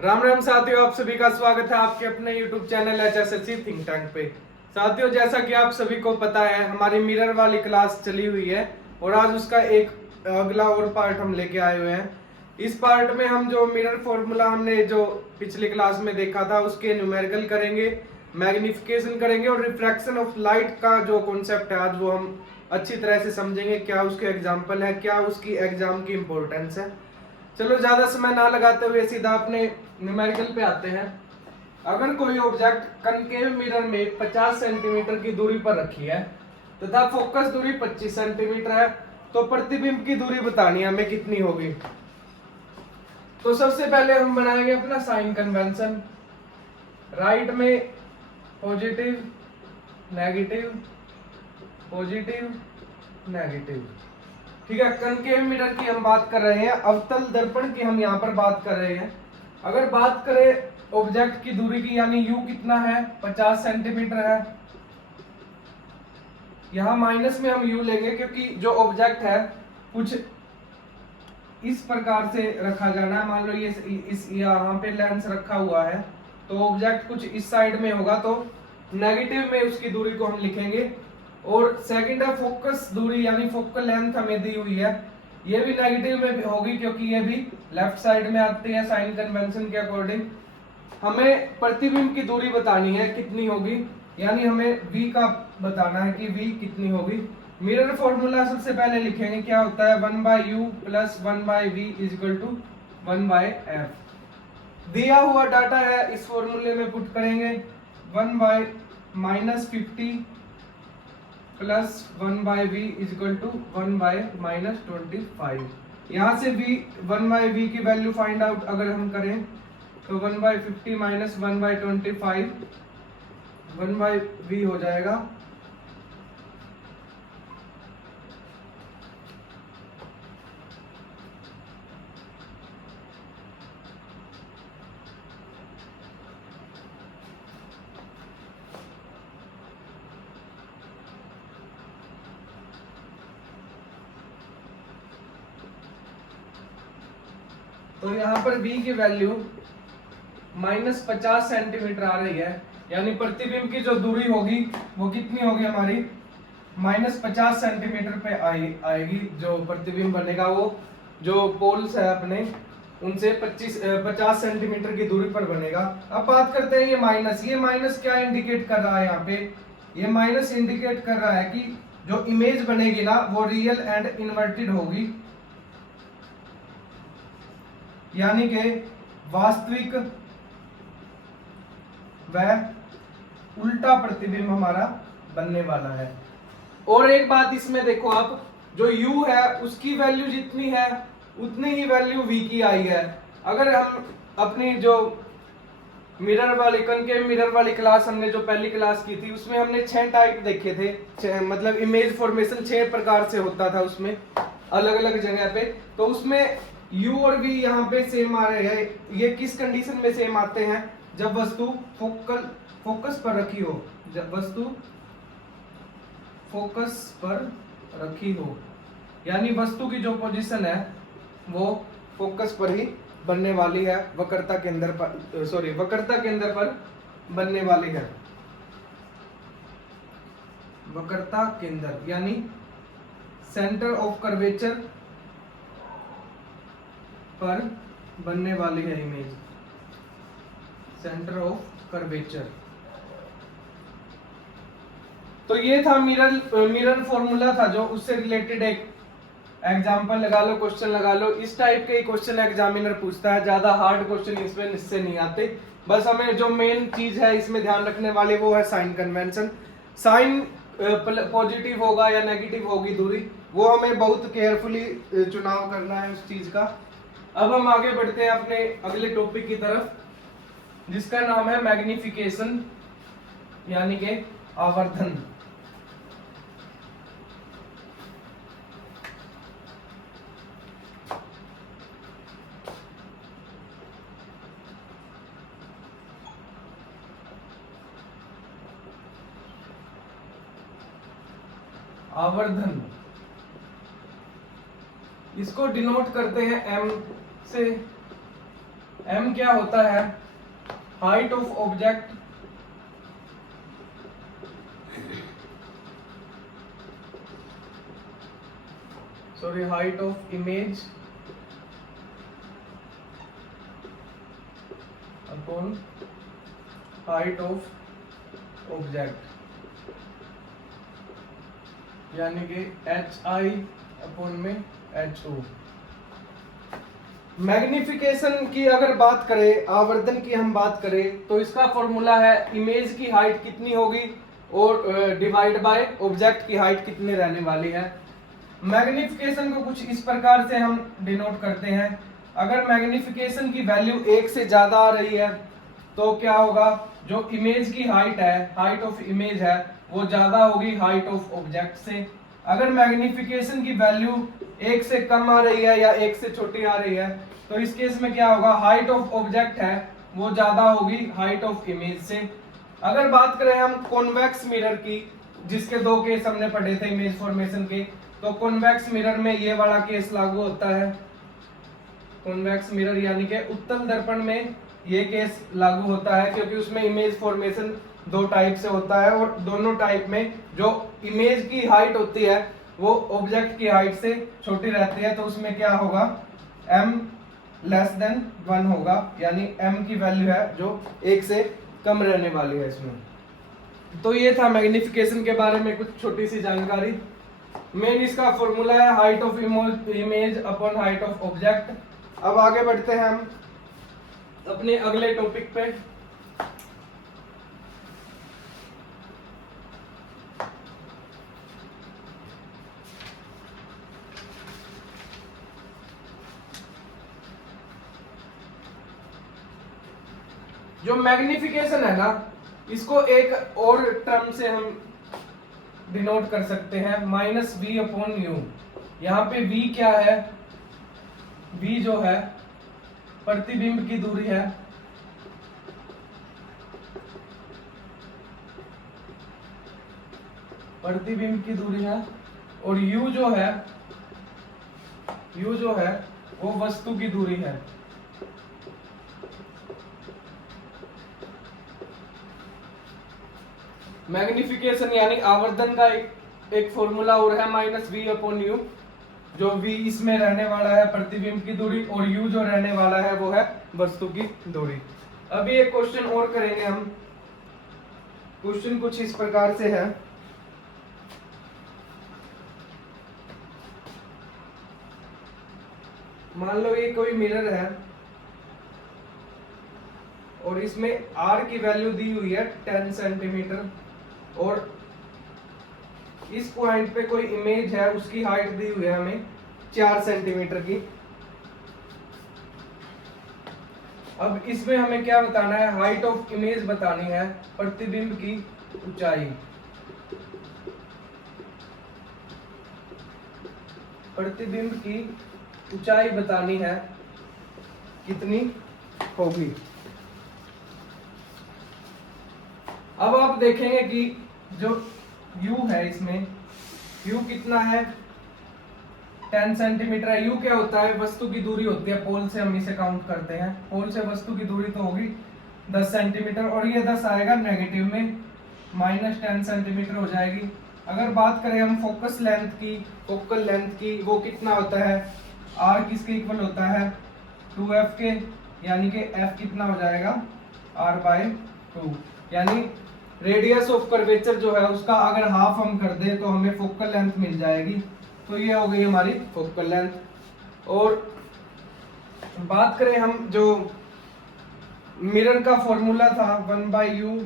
राम राम साथियों, आप सभी का स्वागत है आपके अपने YouTube channel HSSC think tank पे। साथियों, जैसा कि आप सभी को पता है, हमारी मिरर वाली क्लास चली हुई है और आज उसका एक अगला और पार्ट हम लेके आए हुए हैं। इस पार्ट में हम जो मिरर फॉर्मूला हमने जो पिछली क्लास में देखा था उसके न्यूमेरिकल करेंगे, मैग्निफिकेशन करेंगे और रिफ्रैक्शन ऑफ लाइट का जो कॉन्सेप्ट है आज वो हम अच्छी तरह से समझेंगे। क्या उसके एग्जाम्पल है, क्या उसकी एग्जाम की इंपॉर्टेंस है। चलो ज्यादा समय ना लगाते हुए सीधा अपने न्यूमेरिकल पे आते हैं। अगर कोई ऑब्जेक्ट कनकेव मिरर में 50 सेंटीमीटर की दूरी पर रखी है तथा फोकस दूरी 25 सेंटीमीटर है, तो प्रतिबिंब की दूरी बतानी है हमें कितनी होगी। तो सबसे पहले हम बनाएंगे अपना साइन कन्वेंशन। राइट में पॉजिटिव नेगेटिव पॉजिटिव नेगेटिव। ठीक है, कनकेव मिरर की हम बात कर रहे हैं, अवतल दर्पण की हम यहाँ पर बात कर रहे हैं। अगर बात करें ऑब्जेक्ट की दूरी की, यानी u कितना है, 50 सेंटीमीटर है। यहाँ माइनस में हम u लेंगे क्योंकि जो ऑब्जेक्ट है कुछ इस प्रकार से रखा जाना है। मान लो ये इस यहाँ पे लेंस रखा हुआ है तो ऑब्जेक्ट कुछ इस साइड में होगा, तो नेगेटिव में उसकी दूरी को हम लिखेंगे। और सेकंड है फोकस दूरी, यानी फोकल लेंथ हमें दी हुई है, ये भी नेगेटिव में भी होगी क्योंकि ये भी लेफ्ट साइड में आती है साइन कन्वेंशन के अकॉर्डिंग। हमें प्रतिबिंब की दूरी बतानी है कितनी होगी, यानी हमें v का बताना है कि v कितनी होगी। मिरर फॉर्मूला सबसे पहले लिखेंगे, क्या होता है 1/u plus 1/v is equal to 1/f। दिया हुआ डाटा है, इस फॉर्मूले में पुट करेंगे 1/-50 plus 1/v is equal to 1/-25। यहाँ से v 1/v की वैल्यू फाइंड आउट अगर हम करें तो 1/50 माइनस 1/25 1/v हो जाएगा। तो यहाँ पर v की वैल्यू -50 सेंटीमीटर आ रही है, यानी प्रतिबिंब की जो दूरी होगी वो कितनी होगी हमारी, -50 सेंटीमीटर पे आएगी। जो प्रतिबिंब बनेगा वो जो पोल्स है अपने उनसे 50 सेंटीमीटर की दूरी पर बनेगा। अब बात करते हैं ये माइनस क्या इंडिकेट कर रहा है यहाँ पे, ये माइनस इंडिकेट कर रहा है कि जो इमेज बनेगी ना वो रियल एंड इन्वर्टेड होगी, यानी कि वास्तविक व उल्टा प्रतिबिंब हमारा बनने वाला है। और एक बात इसमें देखो आप, जो u है उसकी वैल्यू जितनी है उतनी ही वैल्यू v की आई है। अगर हम अपनी जो मिरर वाली कनकेव मिरर वाली क्लास हमने जो पहली क्लास की थी उसमें हमने 6 टाइप देखे थे, मतलब इमेज फॉर्मेशन 6 प्रकार से होता था उसमें अलग अलग जगह पे। तो उसमें u और v यहाँ पे सेम आ रहे हैं। ये किस कंडीशन में सेम आते हैं, जब वस्तु फोकस पर रखी हो, जब वस्तु फोकस पर रखी हो, यानी वस्तु की जो पोजीशन है वो फोकस पर ही बनने वाली है, वक्रता केंद्र पर वक्रता केंद्र पर बनने वाली है। वक्रता केंद्र यानी सेंटर ऑफ कर्वेचर पर बनने वाली है इमेज, सेंटर ऑफ कर्वेचर। तो ये था मिरर फॉर्मूला था जो उससे रिलेटेड एक एग्जांपल लगा लो, क्वेश्चन लगा लो। इस टाइप के क्वेश्चन एग्जामिनर पूछता है, ज्यादा हार्ड क्वेश्चन इसमें इससे नहीं आते। बस हमें जो मेन चीज है इसमें ध्यान रखने वाले वो है साइन कन्वेंशन। साइन पॉजिटिव होगा या नेगेटिव होगी दूरी, वो हमें बहुत केयरफुली चुनाव करना है उस चीज का। अब हम आगे बढ़ते हैं अपने अगले टॉपिक की तरफ, जिसका नाम है मैग्निफिकेशन, यानी कि आवर्धन। आवर्धन इसको डिनोट करते हैं m से। m क्या होता है, height of object height of image upon height of object, यानी कि HI अपॉन में HO। मैग्निफिकेशन की अगर बात करें, आवर्धन की हम बात करें, तो इसका फॉर्मूला है इमेज की हाइट कितनी होगी और डिवाइड बाय ऑब्जेक्ट की हाइट कितनी रहने वाली है। मैग्निफिकेशन को कुछ इस प्रकार से हम डिनोट करते हैं। अगर मैग्निफिकेशन की वैल्यू 1 से ज्यादा आ रही है तो क्या होगा, जो इमेज की हाइट है, हाइट ऑफ इमेज है, वो ज्यादा होगी हाइट ऑफ ऑब्जेक्ट से। अगर मैग्निफिकेशन की वैल्यू 1 से कम आ रही है या 1 से छोटी आ रही है तो इस केस में क्या होगा, हाइट ऑफ ऑब्जेक्ट है वो ज्यादा होगी हाइट ऑफ इमेज से। अगर बात करें हम कॉन्वेक्स मिरर की, जिसके दो केस हमने पढ़े थे इमेज फॉर्मेशन के, तो कॉन्वेक्स मिरर में ये वाला केस लागू होता है। कॉन्वेक्स मिरर यानी कि उत्तल दर्पण में ये केस लागू होता है, क्योंकि उसमें इमेज फॉर्मेशन दो टाइप से होता है और दोनों टाइप में जो इमेज की हाइट होती है वो ऑब्जेक्ट की हाइट से छोटी रहती है, तो उसमें क्या होगा, m लेस देन 1 होगा, यानी m की वैल्यू है जो 1 से कम रहने वाली है इसमें। तो ये था मैग्निफिकेशन के बारे में कुछ छोटी सी जानकारी। मेन इसका फॉर्मूला है height of image upon height of object. अब आगे बढ़ते हैं हम अपने अगले टॉपिक पे। जो मैग्निफिकेशन है ना, इसको एक और टर्म से हम डिनोट कर सकते हैं, -v अपॉन u। यहाँ पे v क्या है, v जो है प्रतिबिंब की दूरी है, प्रतिबिंब की दूरी है, और u जो है वो वस्तु की दूरी है। मैग्निफिकेशन यानी आवर्धन का एक फॉर्मूला और है -v अपॉन u, जो v इसमें रहने वाला है प्रतिबिंब की दूरी और u जो रहने वाला है वो है वस्तु की दूरी। अभी एक क्वेश्चन और करेंगे हम। क्वेश्चन कुछ इस प्रकार से है, मान लो ये कोई मिरर है और इसमें r की वैल्यू दी हुई है 10 सेंटीमीटर, और इस पॉइंट पे कोई इमेज है उसकी हाइट दी हुई है हमें 4 सेंटीमीटर की। अब इसमें हमें क्या बताना है, हाइट ऑफ इमेज बतानी है, प्रतिबिंब की ऊंचाई। प्रतिबिंब की ऊंचाई बतानी है कितनी होगी। अब आप देखेंगे कि जो u है इसमें u कितना है, 10 सेंटीमीटर है। u क्या होता है, वस्तु की दूरी होती है, पोल से हम इसे काउंट करते हैं, पोल से वस्तु की दूरी तो होगी 10 सेंटीमीटर, और ये 10 आएगा नेगेटिव में, -10 सेंटीमीटर हो जाएगी। अगर बात करें हम फोकस लेंथ की, फोकल लेंथ की, वो कितना होता है, r किसके इक्वल होता है 2f के, यानी कि f कितना हो जाएगा r/2, यानी रेडियस ऑफ कर्वेचर जो है उसका अगर हाफ हम कर दे तो हमें फोकल लेंथ मिल जाएगी। तो ये हो गई हमारी फोकल लेंथ। और बात करें हम जो मिरर का फॉर्मूला था 1/u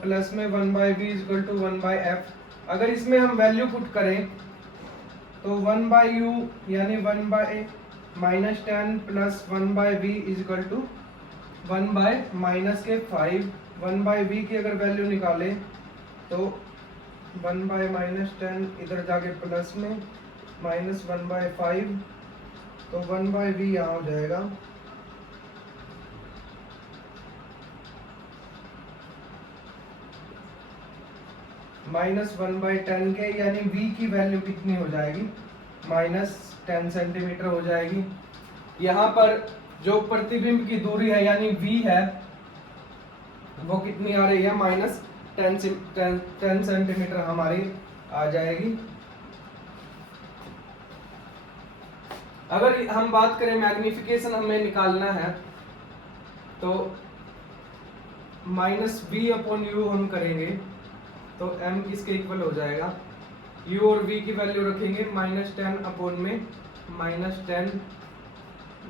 प्लस में 1/v = 1/f, अगर इसमें हम वैल्यू पुट करें तो 1/u यानी 1/-10 प्लस 1/v = 1/-5। 1/v की अगर वैल्यू निकाले तो 1/-10 इधर जाके प्लस में -1/5, तो 1/v यहाँ हो जाएगा -1/10 के, यानी v की वैल्यू कितनी हो जाएगी, -10 सेंटीमीटर हो जाएगी। यहाँ पर जो प्रतिबिंब की दूरी है यानी v है वो कितनी आ रही है, -10 सेंटीमीटर हमारी आ जाएगी। अगर हम बात करें मैग्निफिकेशन हमें निकालना है तो -v/u हम करेंगे तो m किसके इक्वल हो जाएगा, u और v की वैल्यू रखेंगे -10 में -10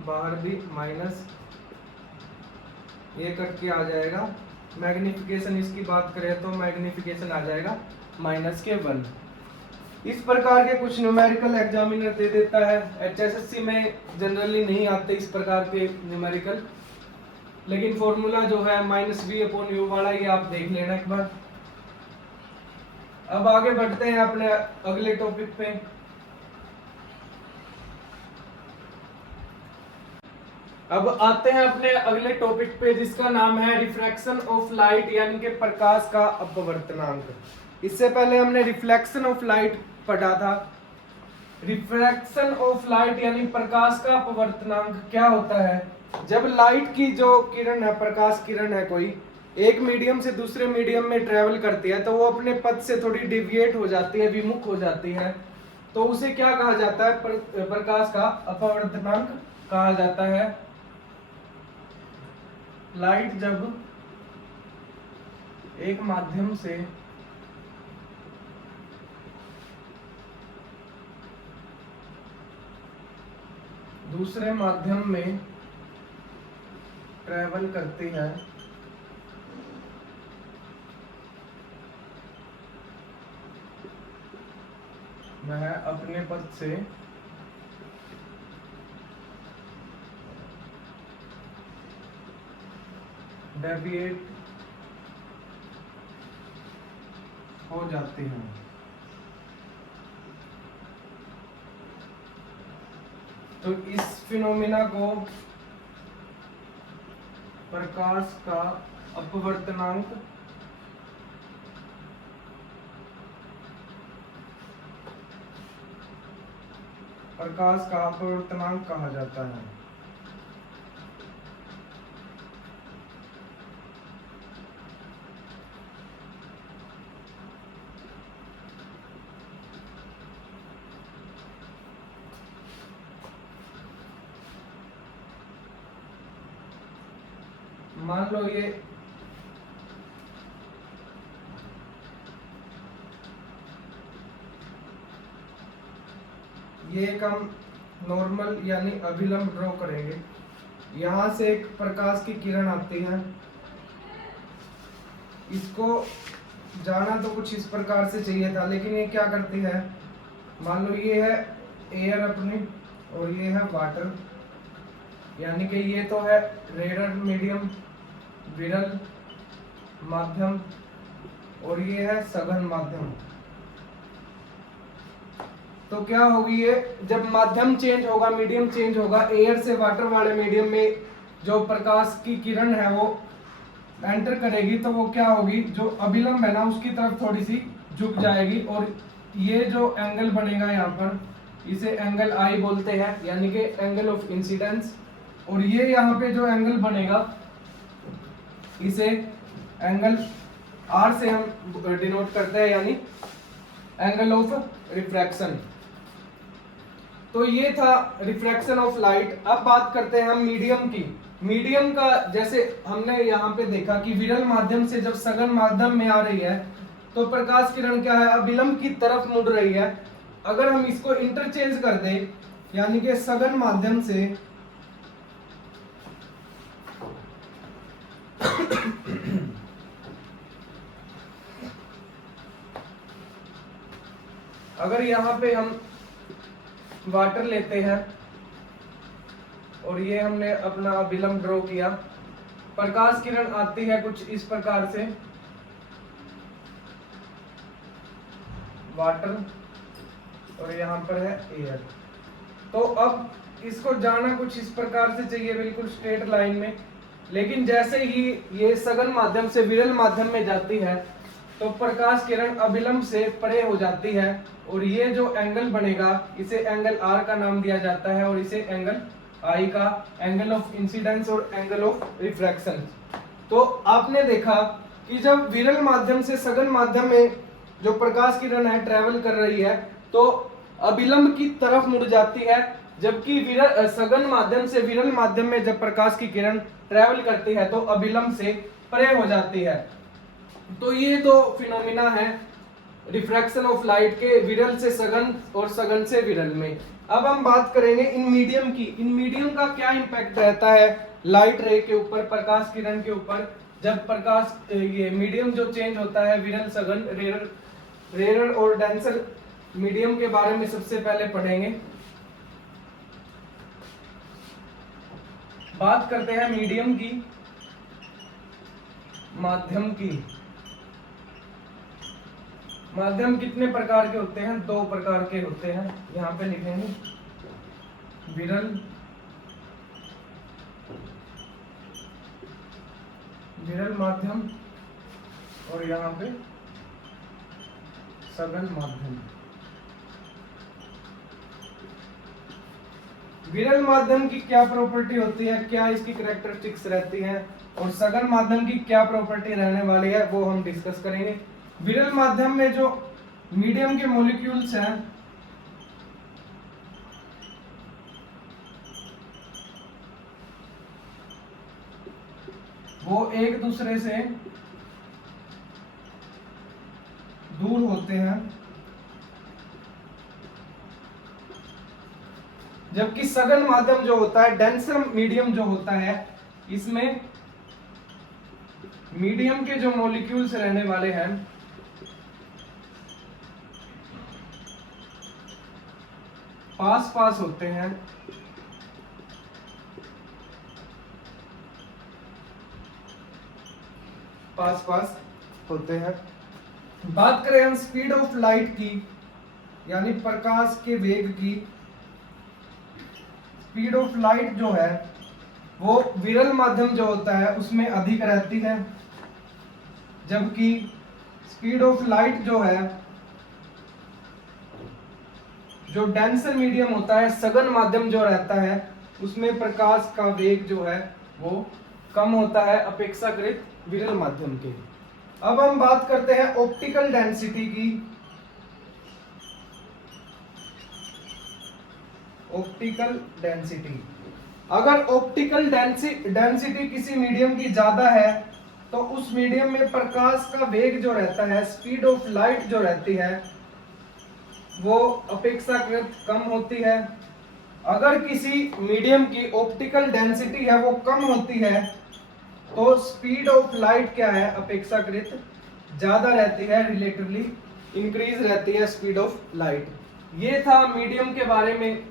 बाहर भी माइनस, ये कट के आ जाएगा। मैग्निफिकेशन इसकी बात करें तो मैग्निफिकेशन आ जाएगा -1। इस प्रकार के कुछ न्यूमेरिकल एग्जामिनर दे देता है। HSSC में जनरली नहीं आते इस प्रकार के न्यूमेरिकल, लेकिन फॉर्मूला जो है -v/u वाला ये आप देख लेना एक बार। अब आगे बढ़ते हैं अपने अगले टॉपिक पे। अब आते हैं अपने अगले टॉपिक पे जिसका नाम है रिफ्रैक्शन ऑफ लाइट यानी कि प्रकाश का अपवर्तनांक। इससे पहले हमने रिफ्लेक्शन ऑफ लाइट पढ़ा था। रिफ्रैक्शन ऑफ लाइट यानी प्रकाश का अपवर्तनांक क्या होता है, जब लाइट की जो किरण है, प्रकाश किरण है कोई, एक मीडियम से दूसरे मीडियम में ट्रेवल करती है तो वो अपने पथ से थोड़ी डिविएट हो जाती है, विमुख हो जाती है, तो उसे क्या कहा जाता है, प्रकाश का अपवर्तनांक कहा जाता है। लाइट जब एक माध्यम से दूसरे माध्यम में ट्रेवल करती है वह अपने पथ से डेविएट हो जाती है। तो इस फिनोमिना को प्रकाश का अपवर्तनांक कहा जाता है। मान लो ये एक हम नॉर्मल यानी अभिलंब ड्रॉ करेंगे। यहां से एक प्रकाश की किरण आती है, इसको जाना तो कुछ इस प्रकार से चाहिए था, लेकिन ये क्या करती है, मान लो ये है एयर अपनी और ये है वाटर, यानी कि ये तो है रेयर मीडियम, विरल माध्यम, और ये है सघन माध्यम। तो क्या होगी ये, जब माध्यम चेंज होगा, मीडियम चेंज होगा, एयर से वाटर वाले मीडियम में जो प्रकाश की किरण है वो एंटर करेगी, तो वो क्या होगी, जो अभिलंब है ना उसकी तरफ थोड़ी सी झुक जाएगी, और ये जो एंगल बनेगा यहाँ पर, इसे एंगल आई बोलते हैं, यानी कि एंगल ऑफ इंसिडेंस। और ये यहाँ पे जो एंगल बनेगा इसे एंगल आर से हम डिनोट करते हैं, यानी एंगल ऑफ रिफ्रैक्शन। तो ये था रिफ्रैक्शन ऑफ लाइट। अब बात करते हैं हम मीडियम की। मीडियम का जैसे हमने यहाँ पे देखा कि विरल माध्यम से जब सघन माध्यम में आ रही है तो प्रकाश किरण क्या है, अभिलंब की तरफ मुड़ रही है। अगर हम इसको इंटरचेंज कर दें, यानी कि सघन माध्यम से अगर यहाँ पे हम वाटर लेते हैं और ये हमने अपना अभिलंब ड्रॉ किया, प्रकाश किरण आती है कुछ इस प्रकार से, वाटर और यहाँ पर है एयर। तो अब इसको जाना कुछ इस प्रकार से चाहिए, बिल्कुल स्ट्रेट लाइन में, लेकिन जैसे ही ये सघन माध्यम से विरल माध्यम में जाती है तो प्रकाश किरण अभिलंब से परे हो जाती है, और ये जो एंगल बनेगा इसे एंगल आर का नाम दिया जाता है, और इसे एंगल आई का, एंगल ऑफ इंसिडेंस और एंगल ऑफ रिफ्रैक्शन। तो आपने देखा कि जब विरल माध्यम से सघन माध्यम में जो प्रकाश किरण है ट्रेवल कर रही है तो अभिलंब की तरफ मुड़ जाती है, जबकि विरल सघन माध्यम से विरल माध्यम में जब प्रकाश की किरण ट्रेवल करती है तो अभिलंब से परे हो जाती है। तो ये दो फिनोमिना है रिफ्रैक्शन ऑफ लाइट के, विरल से सघन और सघन से विरल में। अब हम बात करेंगे इन मीडियम की। इन मीडियम का क्या इंपैक्ट रहता है लाइट रे के ऊपर, प्रकाश किरण के ऊपर, जब प्रकाश ये मीडियम जो चेंज होता है विरल, सघन, रेयर और डेंसर मीडियम के बारे में सबसे पहले पढ़ेंगे। बात करते हैं मीडियम की, माध्यम की। माध्यम कितने प्रकार के होते हैं? दो प्रकार के होते हैं, यहां पे लिखेंगे विरल, विरल माध्यम और यहां पे सघन माध्यम। विरल माध्यम की क्या प्रॉपर्टी होती है, क्या इसकी कैरेक्टरिस्टिक्स रहती हैं, और सघन माध्यम की क्या प्रॉपर्टी रहने वाली है, वो हम डिस्कस करेंगे। विरल माध्यम में जो मीडियम के मॉलिक्यूल्स हैं वो एक दूसरे से दूर होते हैं, जबकि सघन माध्यम जो होता है, डेंसर मीडियम जो होता है, इसमें मीडियम के जो मॉलिक्यूल्स रहने वाले हैं पास पास होते हैं, पास पास होते हैं। बात करें हम स्पीड ऑफ लाइट की, यानी प्रकाश के वेग की, स्पीड ऑफ लाइट जो है वो विरल माध्यम जो होता है उसमें अधिक रहती है, जबकि स्पीड ऑफ लाइट जो है, जो डेंसर मीडियम होता है, सघन माध्यम जो रहता है, उसमें प्रकाश का वेग जो है वो कम होता है अपेक्षाकृत विरल माध्यम के। अब हम बात करते हैं ऑप्टिकल डेंसिटी की। ऑप्टिकल डेंसिटी, अगर ऑप्टिकल डेंसिटी किसी मीडियम की ज्यादा है तो उस मीडियम में प्रकाश का वेग जो रहता है, स्पीड ऑफ लाइट जो रहती है, वो अपेक्षाकृत कम होती है। अगर किसी मीडियम की ऑप्टिकल डेंसिटी है वो कम होती है तो स्पीड ऑफ लाइट क्या है, अपेक्षाकृत ज्यादा रहती है, रिलेटिवली इंक्रीज रहती है स्पीड ऑफ लाइट। ये था मीडियम के बारे में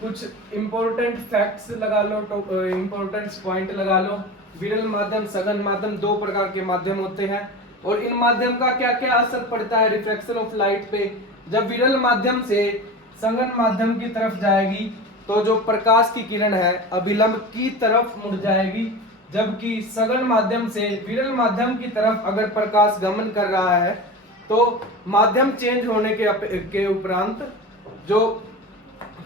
कुछ इंपॉर्टेंट फैक्ट्स लगा लो, इंपॉर्टेंट पॉइंट लगा लो। विरल माध्यम, सघन माध्यम, दो प्रकार के माध्यम होते हैं और इन माध्यम का क्या क्या असर पड़ता है रिफ्लेक्शन ऑफ लाइट पे। जब विरल माध्यम से सघन माध्यम की तरफ जाएगी तो जो प्रकाश की किरण है अभिलंब की तरफ मुड़ जाएगी, जबकि सघन माध्यम से विरल माध्यम की तरफ अगर प्रकाश गमन कर रहा है तो माध्यम चेंज होने के उपरांत जो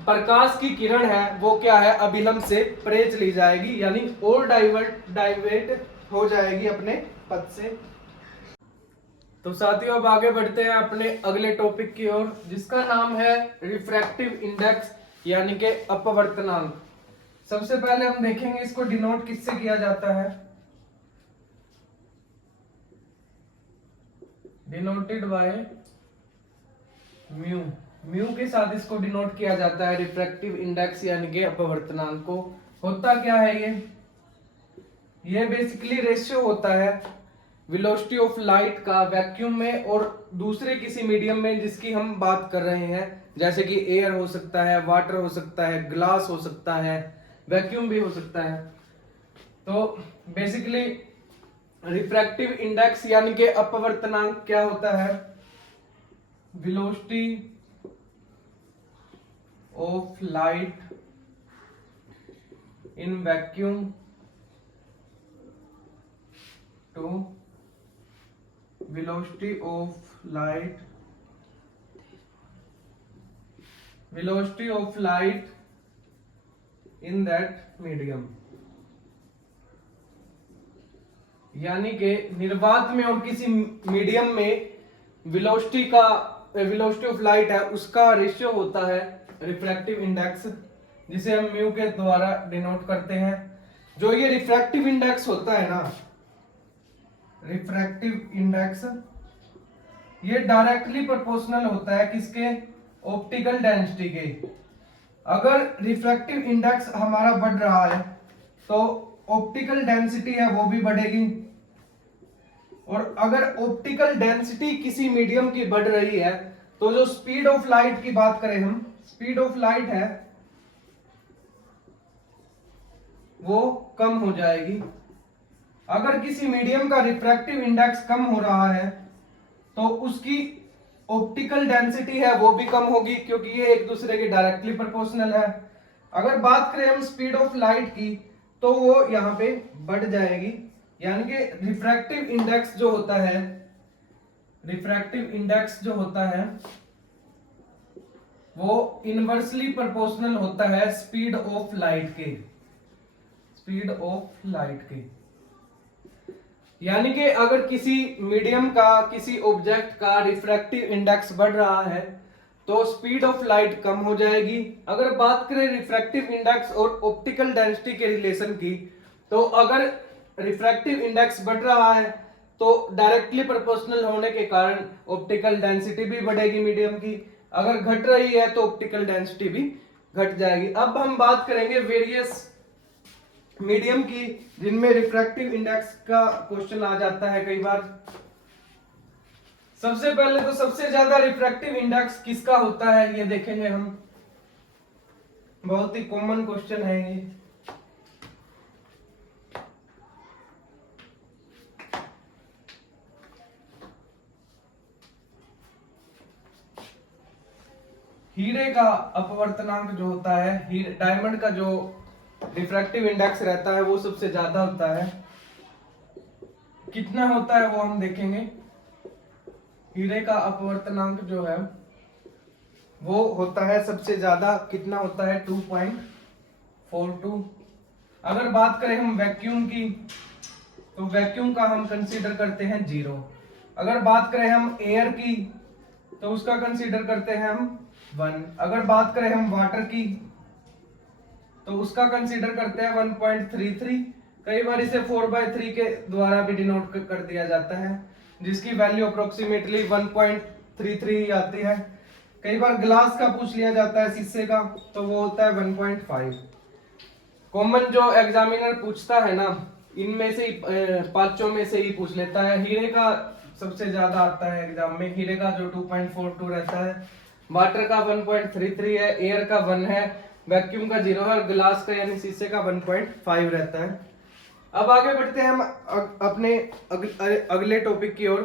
प्रकाश की किरण है वो क्या है, अभिलंब से परे चली जाएगी, यानी और डाइवर्ट हो जाएगी अपने पथ से। तो साथियों अब आगे बढ़ते हैं अपने अगले टॉपिक की ओर, जिसका नाम है रिफ्रैक्टिव इंडेक्स यानी कि अपवर्तनांक। सबसे पहले हम देखेंगे इसको डिनोट किससे किया जाता है, डिनोटेड बाय म्यू। म्यू के साथ इसको डिनोट किया जाता है रिफ्रैक्टिव इंडेक्स यानी कि अपवर्तनांक को। होता क्या है ये बेसिकली रेशियो होता है वेलोसिटी ऑफ लाइट का वैक्यूम में और दूसरे किसी मीडियम में जिसकी हम बात कर रहे हैं, जैसे कि एयर हो सकता है, वाटर हो सकता है, ग्लास हो सकता है, वैक्यूम भी हो सकता है। तो बेसिकली रिफ्रैक्टिव इंडेक्स यानी कि अपवर्तनांक क्या होता है, velocity of light in vacuum to velocity of light in that medium. यानी कि निर्वात में और किसी मीडियम में वेलोसिटी ऑफ लाइट है उसका रेशियो होता है रिफ्रैक्टिव इंडेक्स, जिसे हम म्यू के द्वारा डिनोट करते हैं। जो ये रिफ्रैक्टिव इंडेक्स होता है ना, रिफ्रैक्टिव इंडेक्स, ये डायरेक्टली प्रोपोर्शनल होता है किसके? ऑप्टिकल डेंसिटी के। अगर रिफ्रैक्टिव इंडेक्स हमारा बढ़ रहा है तो ऑप्टिकल डेंसिटी है वो भी बढ़ेगी, और अगर ऑप्टिकल डेंसिटी किसी मीडियम की बढ़ रही है तो जो स्पीड ऑफ लाइट की बात करें हम, स्पीड ऑफ लाइट है वो कम हो जाएगी। अगर किसी मीडियम का रिफ्रैक्टिव इंडेक्स कम हो रहा है तो उसकी ऑप्टिकल डेंसिटी है वो भी कम होगी, क्योंकि ये एक दूसरे के डायरेक्टली प्रोपोर्शनल है। अगर बात करें हम स्पीड ऑफ लाइट की तो वो यहाँ पे बढ़ जाएगी, यानी कि रिफ्रैक्टिव इंडेक्स जो होता है, रिफ्रैक्टिव इंडेक्स जो होता है वो इनवर्सली प्रोपोर्शनल होता है स्पीड ऑफ लाइट के, स्पीड ऑफ लाइट के। यानी कि अगर किसी मीडियम का, किसी ऑब्जेक्ट का रिफ्रैक्टिव इंडेक्स बढ़ रहा है तो स्पीड ऑफ लाइट कम हो जाएगी। अगर बात करें रिफ्रैक्टिव इंडेक्स और ऑप्टिकल डेंसिटी के रिलेशन की, तो अगर रिफ्रैक्टिव इंडेक्स बढ़ रहा है तो डायरेक्टली प्रोपोर्शनल होने के कारण ऑप्टिकल डेंसिटी भी बढ़ेगी मीडियम की, अगर घट रही है तो ऑप्टिकल डेंसिटी भी घट जाएगी। अब हम बात करेंगे वेरियस मीडियम की जिनमें रिफ्रैक्टिव इंडेक्स का क्वेश्चन आ जाता है कई बार। सबसे पहले तो सबसे ज्यादा रिफ्रैक्टिव इंडेक्स किसका होता है ये देखेंगे हम, बहुत ही कॉमन क्वेश्चन है ये। हीरे का अपवर्तनांक जो होता है, डायमंड का जो रिफ्रैक्टिव इंडेक्स रहता है वो सबसे ज्यादा होता है। कितना होता है वो हम देखेंगे। हीरे का अपवर्तनांक जो है वो होता है सबसे ज्यादा, कितना होता है? 2.42। अगर बात करें हम वैक्यूम की तो वैक्यूम का हम कंसीडर करते हैं 0। अगर बात करें हम एयर की तो उसका कंसीडर करते हैं हम 1। अगर बात करें हम वाटर की तो उसका कंसीडर करते हैं 1.33। कई बार इसे 4/3 के द्वारा भी डिनोट कर दिया जाता है, जिसकी वैल्यू अप्रोक्सीमेटली 1.33 आती है। कई बार ग्लास का पूछ लिया जाता है, शीशे का, तो वो होता है 1.5। कॉमन जो एग्जामिनर पूछता है ना, इनमें से ही पांचों में से ही पूछ लेता है। हीरे का सबसे ज्यादा आता है एग्जाम में, हीरे का जो 2.42 रहता है, वाटर का 1.33 है, एयर का 1 है, वैक्यूम का 0 है, और ग्लास का यानी शीशे का 1.5 रहता है। अब आगे बढ़ते हैं हम अपने अगले टॉपिक की ओर।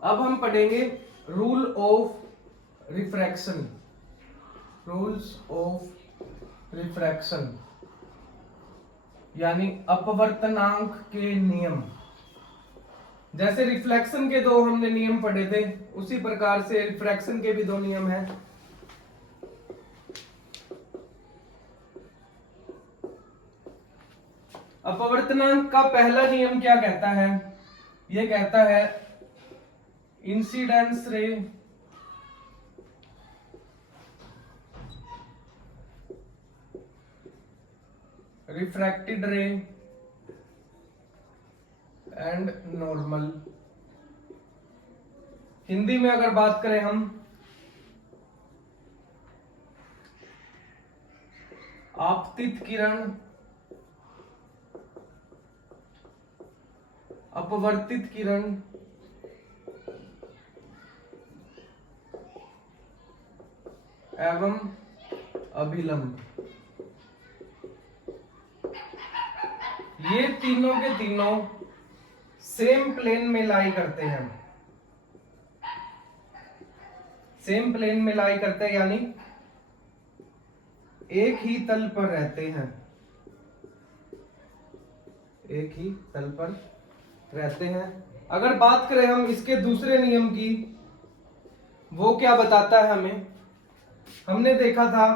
अब हम पढ़ेंगे rule of refraction, rules of refraction यानी अपवर्तनांक के नियम। जैसे रिफ्लेक्शन के दो हमने नियम पढ़े थे, उसी प्रकार से रिफ्रैक्शन के भी दो नियम हैं। अपवर्तनांक का पहला नियम क्या कहता है? यह कहता है इंसिडेंस रे रिफ्रैक्टेड रे एंड नॉर्मल। हिंदी में अगर बात करें हम, आपतित किरण, अपवर्तित किरण एवं अभिलंब, ये तीनों के तीनों सेम प्लेन में लाई करते हैं, सेम प्लेन में लाई करते हैं, यानी एक ही तल पर रहते हैं, एक ही तल पर रहते हैं। अगर बात करें हम इसके दूसरे नियम की, वो क्या बताता है हमें, हमने देखा था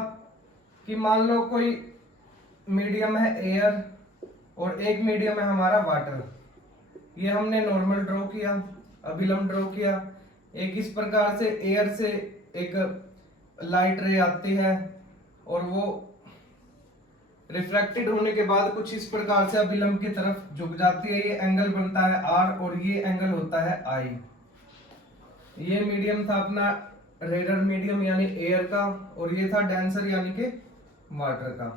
कि मान लो कोई मीडियम है एयर और एक मीडियम है हमारा वाटर। ये हमने नॉर्मल ड्रॉ किया, अभिलंब ड्रॉ किया। एक इस प्रकार से एयर से एक लाइट रे आती है और वो रिफ्रैक्टेड होने के बाद कुछ इस प्रकार से अभिलंब की तरफ झुक जाती है। ये एंगल बनता है आर और ये एंगल होता है आई। ये मीडियम था अपना रेडर मीडियम यानी एयर का, और ये था डेंसर यानी कि वाटर का।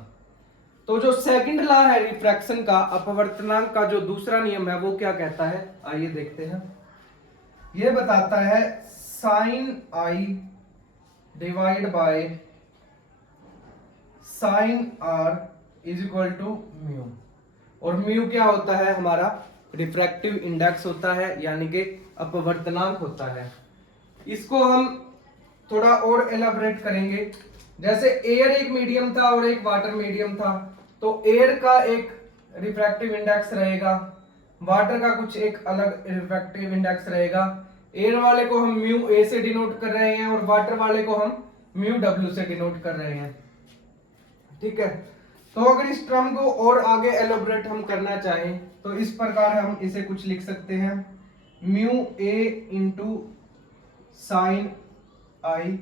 तो जो सेकंड लॉ है रिफ्रैक्शन का, अपवर्तनांक का जो दूसरा नियम है, वो क्या कहता है, आइए देखते हैं। ये बताता है sine I divide by sine are is equal to mu. और म्यू क्या होता है, हमारा रिफ्रैक्टिव इंडेक्स होता है यानी कि अपवर्तनांक होता है। इसको हम थोड़ा और एलाबोरेट करेंगे। जैसे एयर एक मीडियम था और एक वाटर मीडियम था, तो एयर का एक रिफ्रैक्टिव इंडेक्स रहेगा, वाटर का कुछ एक अलग रिफ्रैक्टिव इंडेक्स रहेगा। एयर वाले को हम म्यू ए से डिनोट कर रहे हैं और वाटर वाले को हम म्यू डब्ल्यू से डिनोट कर रहे हैं। ठीक है, तो अगर इस टर्म को और आगे एलोबरेट हम करना चाहें तो इस प्रकार हम इसे कुछ लिख सकते हैं, mu a into sine i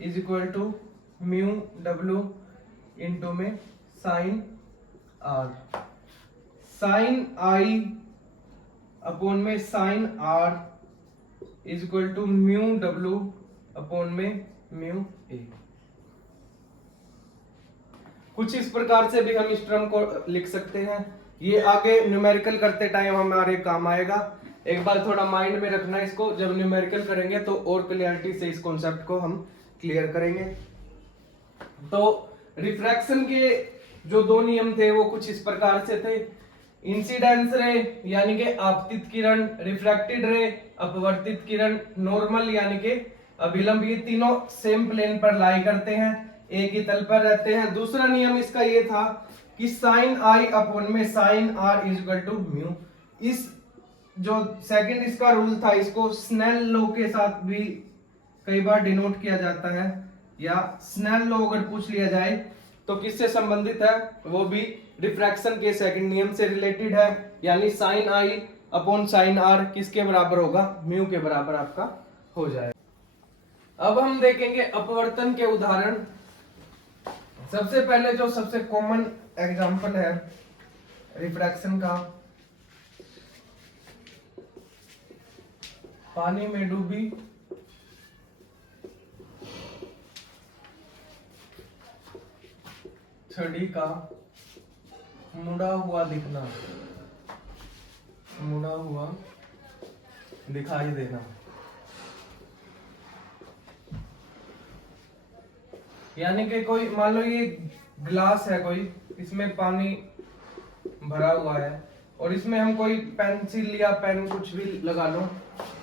is equal to mu डब्ल्यू इंटू में साइन आर। साइन आई अपॉन में sine are is equal to mu डब्ल्यू अपॉन में म्यू ए। कुछ इस प्रकार से भी हम इस टर्म को लिख सकते हैं। ये आगे न्यूमेरिकल करते टाइम हमारे काम आएगा। एक बार थोड़ा माइंड में रखना इसको, जब न्यूमेरिकल करेंगे तो और क्लियरिटी से इस कॉन्सेप्ट को हम क्लियर करेंगे। तो रिफ्रैक्शन के जो दो नियम थे वो कुछ इस प्रकार से थे, इंसिडेंस रे यानी कि आपतित किरण, रिफ्रैक्टेड रे अपवर्तित किरण, नॉर्मल यानी कि अभिलंब, ये तीनों सेम प्लेन पर लाई करते हैं, एक ही तल पर रहते हैं। दूसरा नियम इसका ये था कि साइन आई अपॉन में sine are is equal to mu. इस जो सेकंड इसका रूल था, इसको स्नेल लॉ के साथ भी कई बार डिनोट किया जाता है, या स्नेल लॉ अगर पूछ लिया जाए तो किससे संबंधित है, वो भी रिफ्रैक्शन के सेकंड नियम से रिलेटेड है। यानी साइन आई अपॉन साइन आर किसके बराबर होगा, म्यू के बराबर आपका हो जाएगा। अब हम देखेंगे अपवर्तन के उदाहरण। सबसे पहले जो सबसे कॉमन एग्जांपल है रिफ्रैक्शन का, पानी में डूबी छड़ी का मुड़ा हुआ दिखना, मुड़ा हुआ दिखाई देना। यानी कि कोई मान लो ये ग्लास है कोई, इसमें पानी भरा हुआ है और इसमें हम कोई पेंसिल या पेन कुछ भी लगा लो,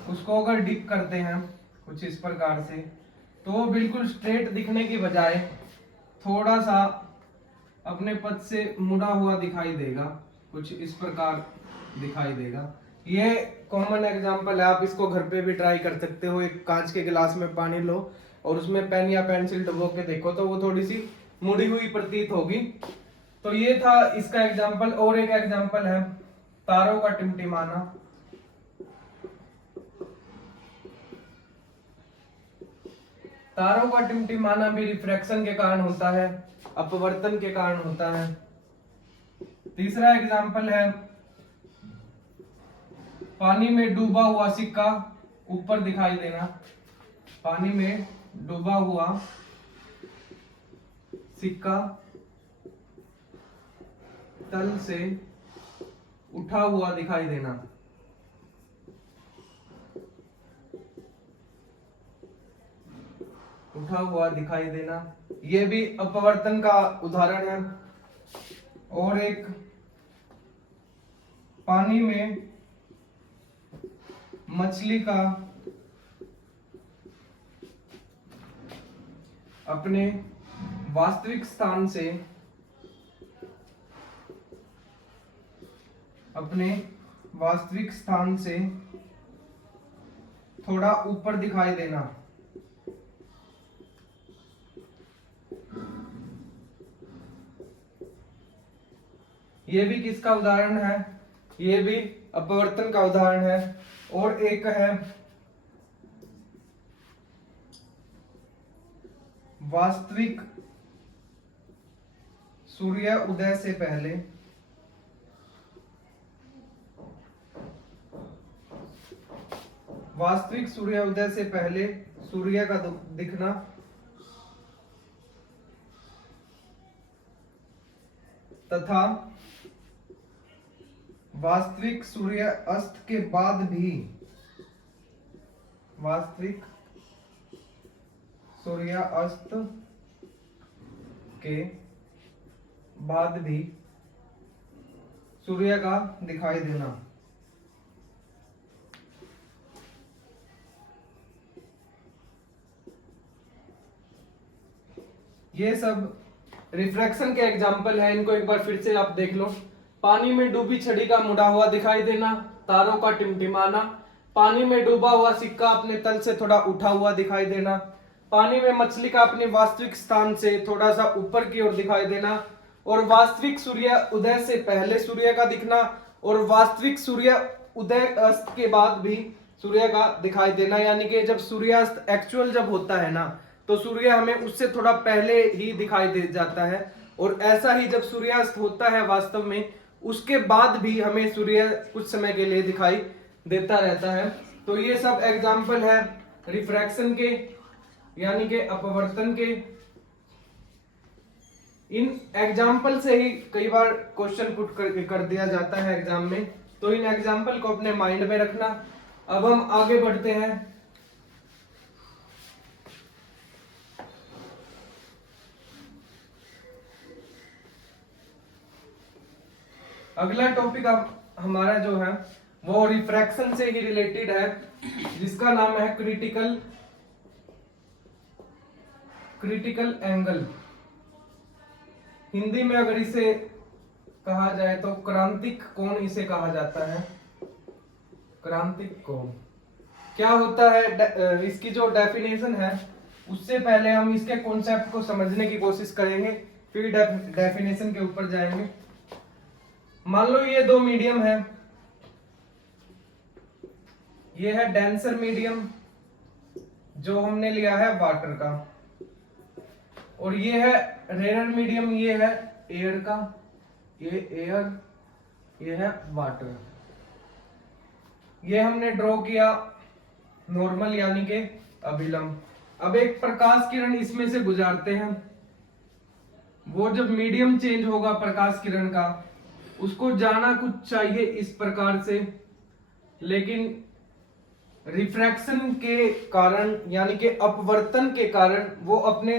उसको अगर डिप करते हैं कुछ इस प्रकार से, तो वो बिल्कुल स्ट्रेट दिखने की बजाय थोड़ा सा अपने पथ से मुड़ा हुआ दिखाई देगा, कुछ इस प्रकार दिखाई देगा। ये कॉमन एग्जांपल है, आप इसको घर पे भी ट्राई कर सकते हो। एक कांच के गिलास में पानी लो और उसमें पेन या पेंसिल डुबो के देखो तो वो थोड़ी सी मुड़ी हुई प्रतीत होगी। तो ये था इसका एग्जांपल। और एक एग्जांपल है तारों का टिमटिमाना। तारों का टिमटिमाना भी रिफ्रैक्शन के कारण होता है, अपवर्तन के कारण होता है। तीसरा एग्जांपल है पानी में डूबा हुआ सिक्का ऊपर दिखाई देना। पानी में डूबा हुआ सिक्का तल से उठा हुआ दिखाई देना। उठा हुआ दिखाई देना, ये भी अपवर्तन का उदाहरण है। और एक पानी में मछली का अपने वास्तविक स्थान से अपने वास्तविक स्थान से थोड़ा ऊपर दिखाई देना। ये भी किसका उदाहरण है? ये भी अपवर्तन का उदाहरण है। और एक है वास्तविक सूर्य उदय से पहले वास्तविक सूर्योदय से पहले सूर्य का दिखना तथा वास्तविक सूर्य अस्त के बाद भी वास्तविक सूर्य अस्त के बाद भी सूर्य का दिखाई देना। ये सब रिफ्रैक्शन के एग्जाम्पल है। इनको एक बार फिर से आप देख लो। पानी में डूबी छड़ी का मुड़ा हुआ दिखाई देना, तारों का टिमटिमाना, पानी में डूबा हुआ सिक्का अपने तल से थोड़ा उठा हुआ दिखाई देना, पानी में मछली का अपने वास्तविक स्थान से थोड़ा सा ऊपर की ओर दिखाई देना, और वास्तविक सूर्य उदय से पहले सूर्य का दिखना, और वास्तविक सूर्य उदय अस्त के बाद भी सूर्य का दिखाई देना। यानी कि जब सूर्यास्त एक्चुअल जब होता है ना, तो सूर्य हमें उससे थोड़ा पहले ही दिखाई दे जाता है, और ऐसा ही जब सूर्यास्त होता है वास्तव में उसके बाद भी हमें सूर्य कुछ समय के लिए दिखाई देता रहता है। तो ये सब एग्जाम्पल है रिफ्रैक्शन के, यानी कि अपवर्तन के। इन एग्जाम्पल से ही कई बार क्वेश्चन पुट कर दिया जाता है एग्जाम में, तो इन एग्जाम्पल को अपने माइंड में रखना। अब हम आगे बढ़ते हैं। अगला टॉपिक हमारा जो है वो रिफ्रैक्शन से ही रिलेटेड है, जिसका नाम है क्रिटिकल एंगल। हिंदी में अगर इसे कहा जाए तो क्रांतिक कोण इसे कहा जाता है। क्रांतिक कोण क्या होता है, इसकी जो डेफिनेशन है उससे पहले हम इसके कॉन्सेप्ट को समझने की कोशिश करेंगे, फिर डेफिनेशन के ऊपर जाएंगे। मान लो ये दो मीडियम है, ये है डेंसर मीडियम जो हमने लिया है वाटर का, और ये है रेयर मीडियम, ये है एयर का, ये एयर, ये है वाटर। ये हमने ड्रॉ किया नॉर्मल यानी कि अभिलंब। अब एक प्रकाश किरण इसमें से गुजारते हैं, वो जब मीडियम चेंज होगा प्रकाश किरण का उसको जाना कुछ चाहिए इस प्रकार से, लेकिन रिफ्रैक्शन के कारण यानी कि अपवर्तन के कारण वो अपने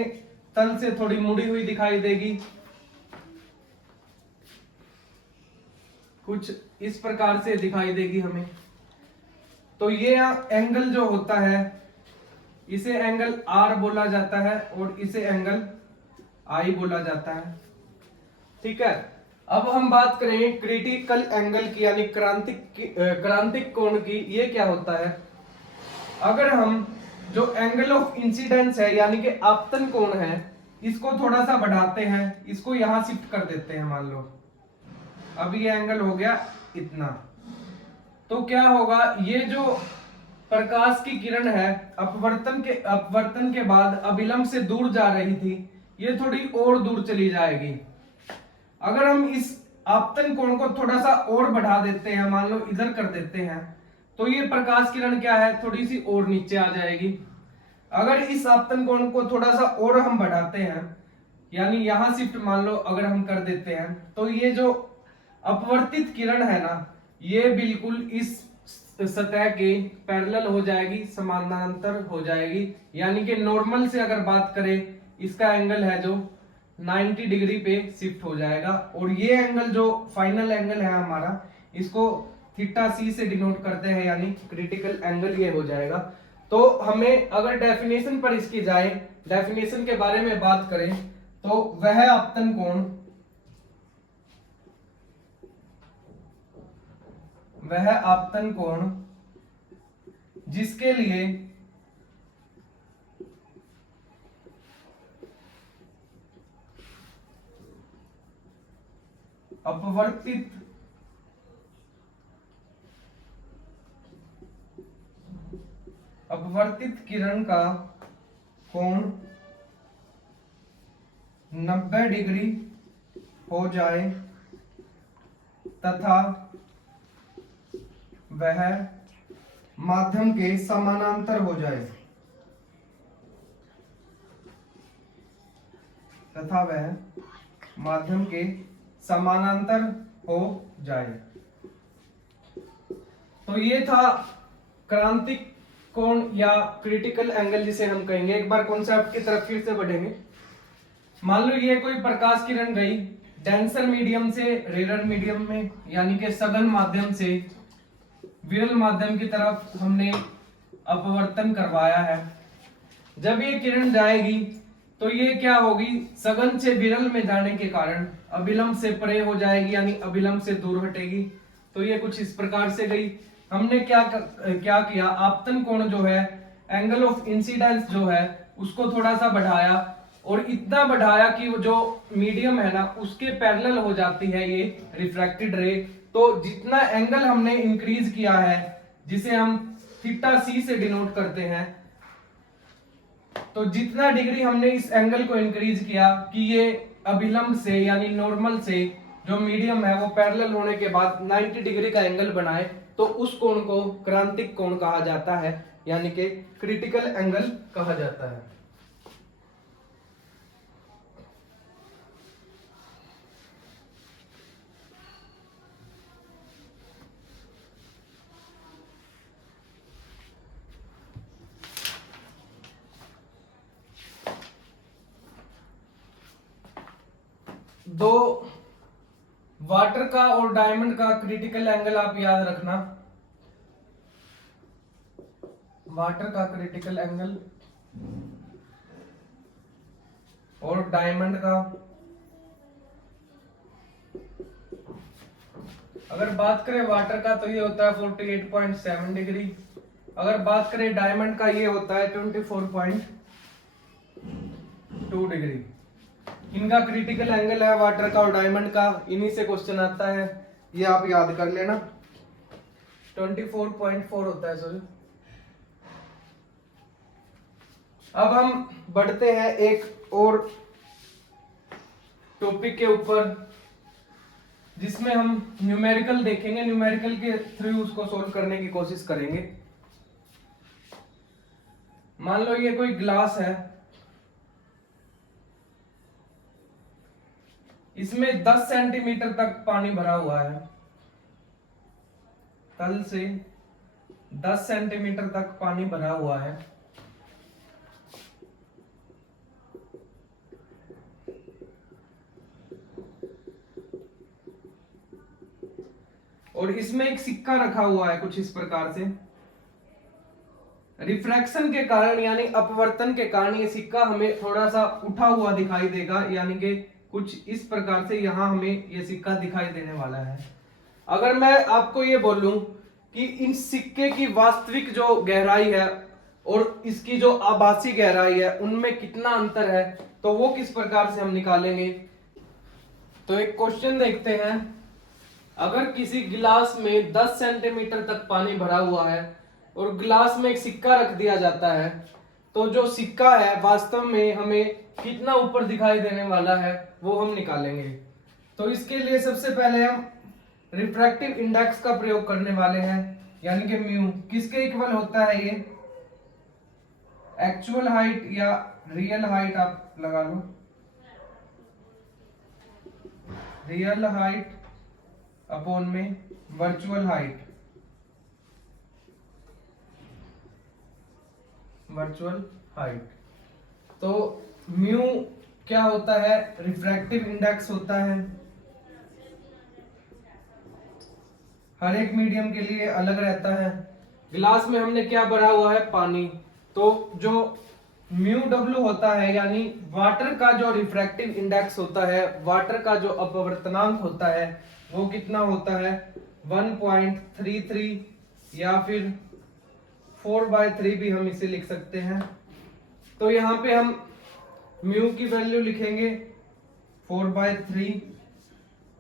तल से थोड़ी मुड़ी हुई दिखाई देगी, कुछ इस प्रकार से दिखाई देगी हमें। तो ये एंगल जो होता है इसे एंगल R बोला जाता है और इसे एंगल I बोला जाता है। ठीक है, अब हम बात करें क्रिटिकल एंगल की यानी क्रांतिक कोण की। ये क्या होता है? अगर हम जो एंगल ऑफ इंसिडेंस है यानी कि आपतन कोण है इसको थोड़ा सा बढ़ाते हैं, इसको यहां शिफ्ट कर देते हैं, मान लो अब ये एंगल हो गया इतना, तो क्या होगा, ये जो प्रकाश की किरण है अपवर्तन के बाद अभिलंब से दूर जा रही थी, ये थोड़ी और दूर चली जाएगी। अगर हम इस आपतन कोण को थोड़ा सा और बढ़ा देते हैं, मान लो इधर कर देते हैं, तो ये प्रकाश किरण क्या है, थोड़ी सी और नीचे आ जाएगी। अगर इस आपतन कोण को थोड़ा सा और हम बढ़ाते हैं, यानी यहां शिफ्ट मान लो अगर हम कर देते हैं, तो ये जो अपवर्तित किरण है ना, ये बिल्कुल इस सतह के पैरेलल हो जाएगी, समानांतर हो जाएगी। यानी कि नॉर्मल से अगर बात करें इसका एंगल है जो 90 डिग्री पे शिफ्ट हो जाएगा, और ये एंगल जो फाइनल एंगल है हमारा इसको थीटा सी से डिनोट करते हैं, यानी क्रिटिकल एंगल ये हो जाएगा। तो हमें अगर डेफिनेशन पर इसकी जाए, डेफिनेशन के बारे में बात करें, तो वह आपतन कोण, वह आपतन कोण जिसके लिए अपवर्तित किरण का कोण 90 डिग्री हो जाए तथा वह माध्यम के समानांतर हो जाए, तथा वह माध्यम के समानांतर हो जाए। तो ये था क्रांतिक कोण या क्रिटिकल एंगल जिसे हम कहेंगे। एक बार कॉन्सेप्ट की तरफ फिर से बढ़ेंगे। मान लो ये कोई प्रकाश किरण गई डेंसर मीडियम से रेयर मीडियम में, यानी कि सघन माध्यम से विरल माध्यम की तरफ हमने अपवर्तन करवाया है। जब ये किरण जाएगी तो ये क्या होगी, सघन से विरल में जाने के कारण अभिलंब से परे हो जाएगी, यानी अभिलंब से दूर हटेगी। तो ये कुछ इस प्रकार से गई। हमने क्या किया, आपतन कोण जो है, एंगल ऑफ इंसिडेंस जो है, उसको थोड़ा सा बढ़ाया, और इतना बढ़ाया कि वो जो मीडियम है ना उसके पैरेलल हो जाती है ये रिफ्रैक्टेड रे। तो जितना एंगल हमने इंक्रीज किया है, जिसे हम थीटा सी से डिनोट करते हैं, तो जितना डिग्री हमने इस एंगल को इंक्रीज किया कि ये अभिलंब से यानी नॉर्मल से जो मीडियम है वो पैरेलल होने के बाद 90 डिग्री का एंगल बनाए, तो उस कोण को क्रांतिक कोण कहा जाता है, यानी कि क्रिटिकल एंगल कहा जाता है। दो वाटर का और डायमंड का क्रिटिकल एंगल आप याद रखना। वाटर का क्रिटिकल एंगल और डायमंड का, अगर बात करें वाटर का तो ये होता है 48.7 डिग्री, अगर बात करें डायमंड का ये होता है 24.2 डिग्री। इनका क्रिटिकल एंगल है वाटर का और डायमंड का, इन्हीं से क्वेश्चन आता है, ये आप याद कर लेना। 24.4 होता है सॉरी। अब हम बढ़ते हैं एक और टॉपिक के ऊपर, जिसमें हम न्यूमेरिकल देखेंगे, न्यूमेरिकल के थ्रू उसको सोल्व करने की कोशिश करेंगे। मान लो ये कोई ग्लास है, इसमें 10 सेंटीमीटर तक पानी भरा हुआ है, तल से 10 सेंटीमीटर तक पानी भरा हुआ है। और इसमें एक सिक्का रखा हुआ है कुछ इस प्रकार से। रिफ्रैक्शन के कारण यानी अपवर्तन के कारण ये सिक्का हमें थोड़ा सा उठा हुआ दिखाई देगा, यानी कि कुछ इस प्रकार से यहां हमें ये सिक्का दिखाई देने वाला है। अगर मैं आपको ये बोलूं कि इन सिक्के की वास्तविक जो गहराई है और इसकी जो आभासी गहराई है उनमें कितना अंतर है, तो वो किस प्रकार से हम निकालेंगे। तो एक क्वेश्चन देखते हैं। अगर किसी गिलास में 10 सेंटीमीटर तक पानी भरा हुआ है और गिलास में एक सिक्का रख दिया जाता है, तो जो सिक्का है वास्तव में हमें कितना ऊपर दिखाई देने वाला है वो हम निकालेंगे। तो इसके लिए सबसे पहले हम रिफ्रैक्टिव इंडेक्स का प्रयोग करने वाले हैं, यानी कि म्यू किसके इक्वल होता है, ये एक्चुअल हाइट या रियल हाइट आप लगा लो, रियल हाइट अपॉन में वर्चुअल हाइट, वर्चुअल हाइट। तो म्यू क्या होता है, रिफ्रैक्टिव इंडेक्स होता है, हर एक मीडियम के लिए अलग रहता है। गिलास में हमने क्या भरा हुआ है, पानी, तो जो म्यू डब्ल्यू होता है, यानी वाटर का जो रिफ्रैक्टिव इंडेक्स होता है, वाटर का जो अपवर्तनांक होता है वो कितना होता है 1.33 या फिर 4/3 भी हम इसे लिख सकते हैं। तो यहाँ पे हम म्यू की वैल्यू लिखेंगे 4/3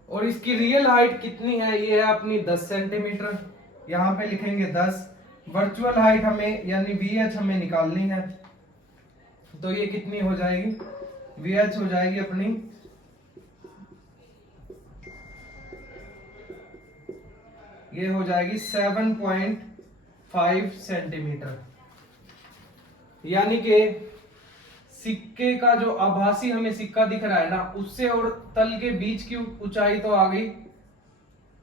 और इसकी रियल हाइट कितनी है, ये है अपनी 10 सेंटीमीटर, यहाँ पे लिखेंगे 10। वर्चुअल हाइट हमें यानी VH हमें निकालनी है, तो ये कितनी हो जाएगी, VH हो जाएगी अपनी ये हो जाएगी 7.5 सेंटीमीटर। यानी कि सिक्के का जो आभासी हमें सिक्का दिख रहा है ना, उससे और तल के बीच की ऊंचाई तो आ गई,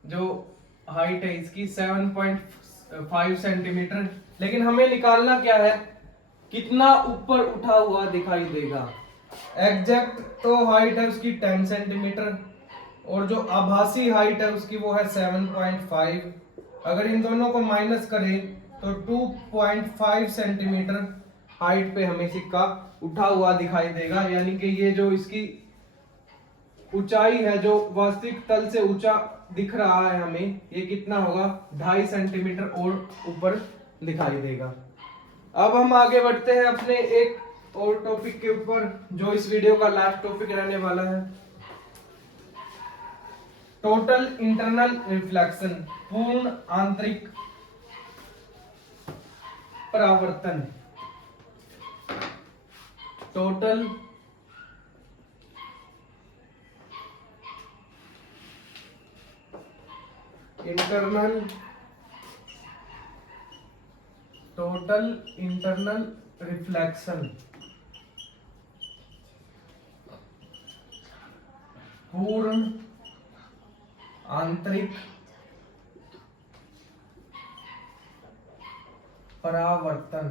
जो हाइट है इसकी 7.5 सेंटीमीटर। लेकिन हमें निकालना क्या है, कितना ऊपर उठा हुआ दिखाई देगा। एग्जैक्ट तो हाइट है उसकी 10 सेंटीमीटर और जो आभासी हाइट है उसकी वो है 7.5। अगर इन दोनों को माइनस करें तो 2.5 सेंटीमीटर हाइट पे हमें सिक्का उठा हुआ दिखाई देगा। यानी कि ये जो इसकी ऊंचाई है, जो वास्तविक तल से ऊंचा दिख रहा है हमें, ये कितना होगा 2.5 सेंटीमीटर और ऊपर दिखाई देगा। अब हम आगे बढ़ते हैं अपने एक और टॉपिक के ऊपर, जो इस वीडियो का लास्ट टॉपिक रहने वाला है, टोटल इंटरनल रिफ्लेक्शन, पूर्ण आंतरिक परावर्तन। टोटल इंटरनल रिफ्लेक्शन, पूर्ण आंतरिक परावर्तन।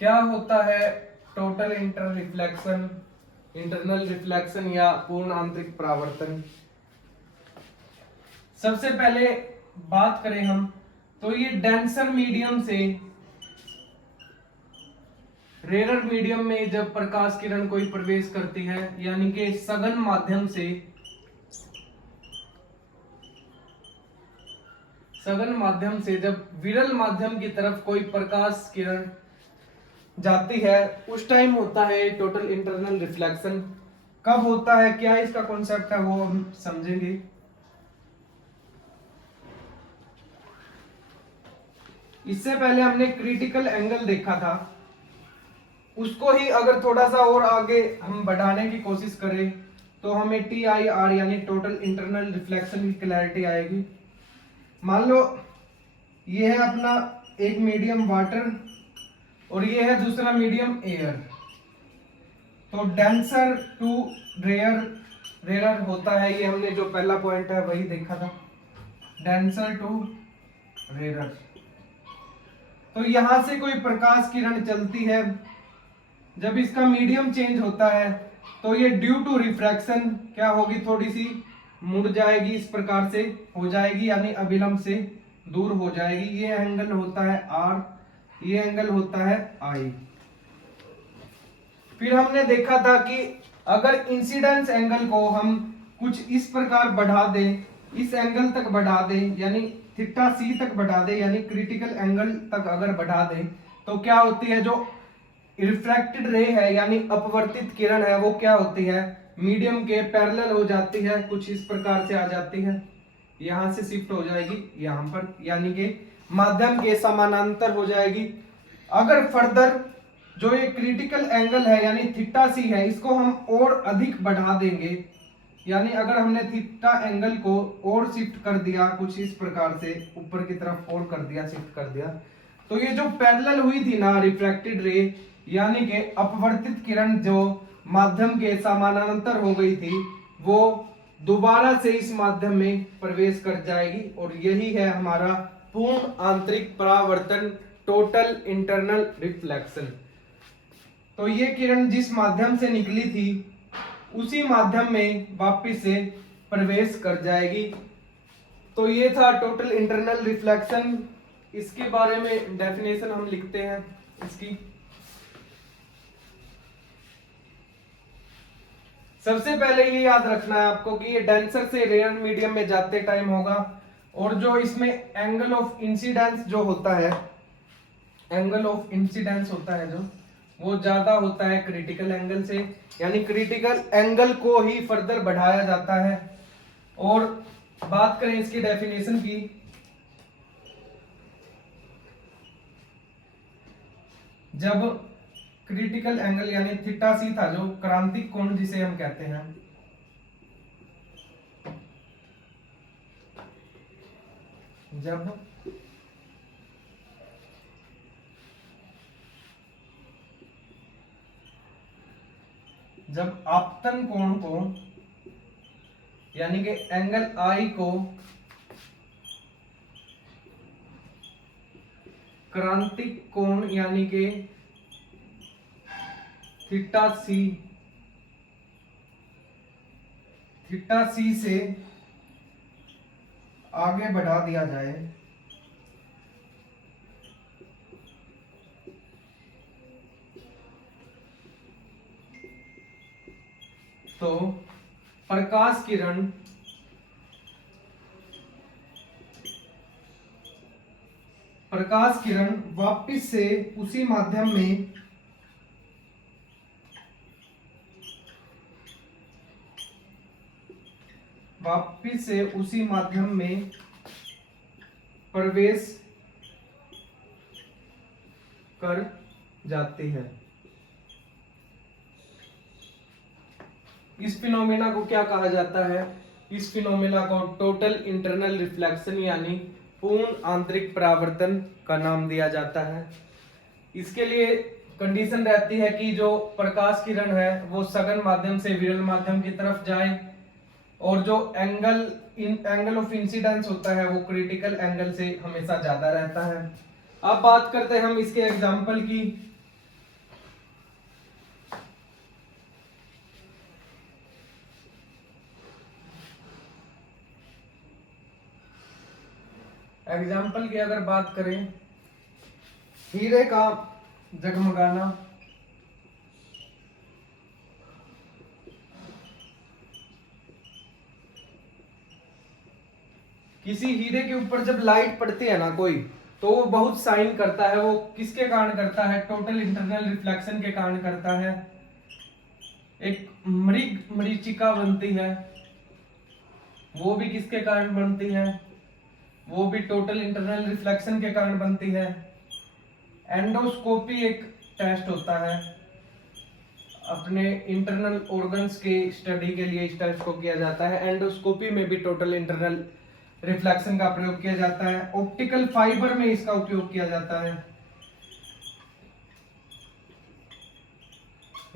क्या होता है टोटल इंटरनल रिफ्लेक्शन या पूर्ण आंतरिक परावर्तन? सबसे पहले बात करें हम तो ये डेंसर मीडियम से रेरर मीडियम में जब प्रकाश किरण कोई प्रवेश करती है, यानी कि सघन माध्यम से जब विरल माध्यम की तरफ कोई प्रकाश किरण जाती है, उस टाइम होता है टोटल इंटरनल रिफ्लेक्शन। कब होता है, क्या इसका कॉन्सेप्ट है, वो हम समझेंगे। इससे पहले हमने क्रिटिकल एंगल देखा था, उसको ही अगर थोड़ा सा और आगे हम बढ़ाने की कोशिश करें तो हमें TIR यानी टोटल इंटरनल रिफ्लेक्शन की क्लैरिटी आएगी। मान लो ये है अपना एक मीडियम वाटर और ये है दूसरा मीडियम एयर, तो डेंसर टू रेयर होता है, ये हमने जो पहला पॉइंट है वही देखा था, डेंसर टू रेयर। तो यहां से कोई प्रकाश किरण चलती है, जब इसका मीडियम चेंज होता है तो ये ड्यू टू रिफ्रैक्शन क्या होगी, थोड़ी सी मुड़ जाएगी, इस प्रकार से हो जाएगी, यानी अभिलंब से दूर हो जाएगी। ये एंगल होता है R, ये एंगल होता है I। फिर हमने देखा था कि अगर इंसिडेंस एंगल को हम कुछ इस प्रकार बढ़ा दें, इस एंगल तक बढ़ा दें, यानी थीटा C तक बढ़ा दें, यानी क्रिटिकल एंगल तक अगर बढ़ा दें, तो क्या होती है, जो रिफ्रैक्टेड रे है यानी अपवर्तित किरण है, वो क्या होती है, मीडियम के पैरेलल हो जाती है, कुछ इस प्रकार से आ जाती है, यहां से शिफ्ट हो जाएगी यहां पर, यानी कि माध्यम के समानांतर हो जाएगी। अगर फर्दर जो ये क्रिटिकल एंगल है यानी थीटा सी है, इसको हम और अधिक बढ़ा देंगे, यानी अगर हमने थीटा एंगल को और शिफ्ट कर दिया कुछ इस प्रकार से ऊपर की तरफ और कर दिया, शिफ्ट कर दिया, तो ये जो पैरेलल हुई थी ना रिफ्रैक्टेड रे यानी कि अपवर्तित किरण जो माध्यम के समानांतर हो गई थी, वो दोबारा से इस माध्यम में प्रवेश कर जाएगी और यही है हमारा पूर्ण आंतरिक परावर्तन, टोटल इंटरनल रिफ्लेक्शन। तो ये किरण जिस माध्यम से निकली थी उसी माध्यम में वापस से प्रवेश कर जाएगी। तो ये था टोटल इंटरनल रिफ्लेक्शन। इसके बारे में डेफिनेशन हम लिखते हैं इसकी। सबसे पहले ये याद रखना है आपको कि ये डेंसर से रेयर मीडियम में जाते टाइम होगा, और जो इसमें एंगल ऑफ इंसिडेंस जो होता है, एंगल ऑफ इंसिडेंस होता है जो, वो ज्यादा होता है क्रिटिकल एंगल से, यानी क्रिटिकल एंगल को ही फर्दर बढ़ाया जाता है। और बात करें इसकी डेफिनेशन की, जब क्रिटिकल एंगल यानी थीटा सी था, जो क्रांतिक कोण जिसे हम कहते हैं, जब आपतन कोण को यानी कि एंगल आई को क्रांतिक कोण यानी कि थीटा सी से आगे बढ़ा दिया जाए तो प्रकाश किरण वापस से उसी माध्यम में प्रवेश कर जाती है। इस फिनोमेना को क्या कहा जाता है? इस फिनोमेना को टोटल इंटरनल रिफ्लेक्शन यानी पूर्ण आंतरिक परावर्तन का नाम दिया जाता है। इसके लिए कंडीशन रहती है कि जो प्रकाश किरण है वो सघन माध्यम से विरल माध्यम की तरफ जाए, और जो एंगल ऑफ इंसिडेंस होता है वो क्रिटिकल एंगल से हमेशा ज्यादा रहता है। अब बात करते हैं हम इसके एग्जाम्पल की। एग्जाम्पल की अगर बात करें, हीरे का जगमगाना, किसी हीरे के ऊपर जब लाइट पड़ती है ना कोई, तो वो बहुत शाइन करता है। वो किसके कारण करता है? टोटल इंटरनल रिफ्लेक्शन के कारण करता है। एक मरीचिका बनती है, वो भी किसके कारण बनती है? वो भी टोटल इंटरनल रिफ्लेक्शन के कारण बनती है। एंडोस्कोपी एक टेस्ट होता है, अपने इंटरनल ऑर्गन्स के स्टडी के लिए इस टेस्ट को किया जाता है। एंडोस्कोपी में भी टोटल इंटरनल रिफ्लेक्शन का प्रयोग किया जाता है। ऑप्टिकल फाइबर में इसका उपयोग किया जाता है,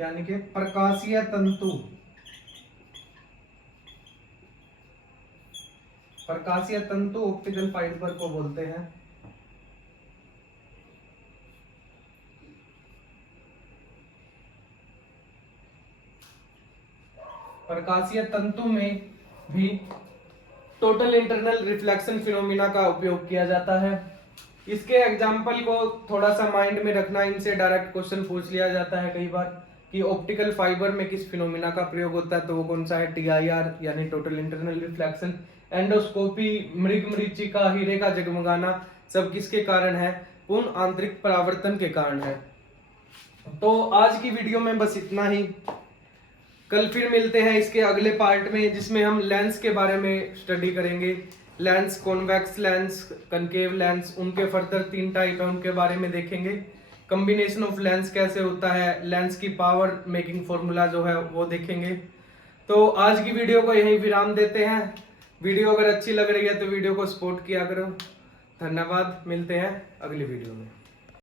यानी कि प्रकाशीय तंतु, ऑप्टिकल फाइबर को बोलते हैं। प्रकाशीय तंतु में भी टोटल इंटरनल रिफ्लेक्शन फिनोमिना का उपयोग किया जाता है। इसके एग्जाम्पल को थोड़ा सा माइंड में रखना, इनसे डायरेक्ट क्वेश्चन पूछ लिया जाता है कई बार कि ऑप्टिकल फाइबर में किस फिनोमिना का प्रयोग होता है, तो वो कौन सा है? TIR यानी टोटल इंटरनल रिफ्लेक्शन। एंडोस्कोपी, मरीचिका, हीरे का जगमगाना सब किसके कारण है? पूर्ण आंतरिक परावर्तन के कारण है। तो आज की वीडियो में बस इतना ही। कल फिर मिलते हैं इसके अगले पार्ट में, जिसमें हम लेंस के बारे में स्टडी करेंगे। Lens, convex lens, concave lens, उनके फर्दर 3 टाइप है, उनके बारे में देखेंगे। कॉम्बिनेशन ऑफ लेंस कैसे होता है, लेंस की पावर मेकिंग फॉर्मूला जो है वो देखेंगे। तो आज की वीडियो को यहीं विराम देते हैं। वीडियो अगर अच्छी लग रही है तो वीडियो को सपोर्ट किया करो। धन्यवाद, मिलते हैं अगली वीडियो में।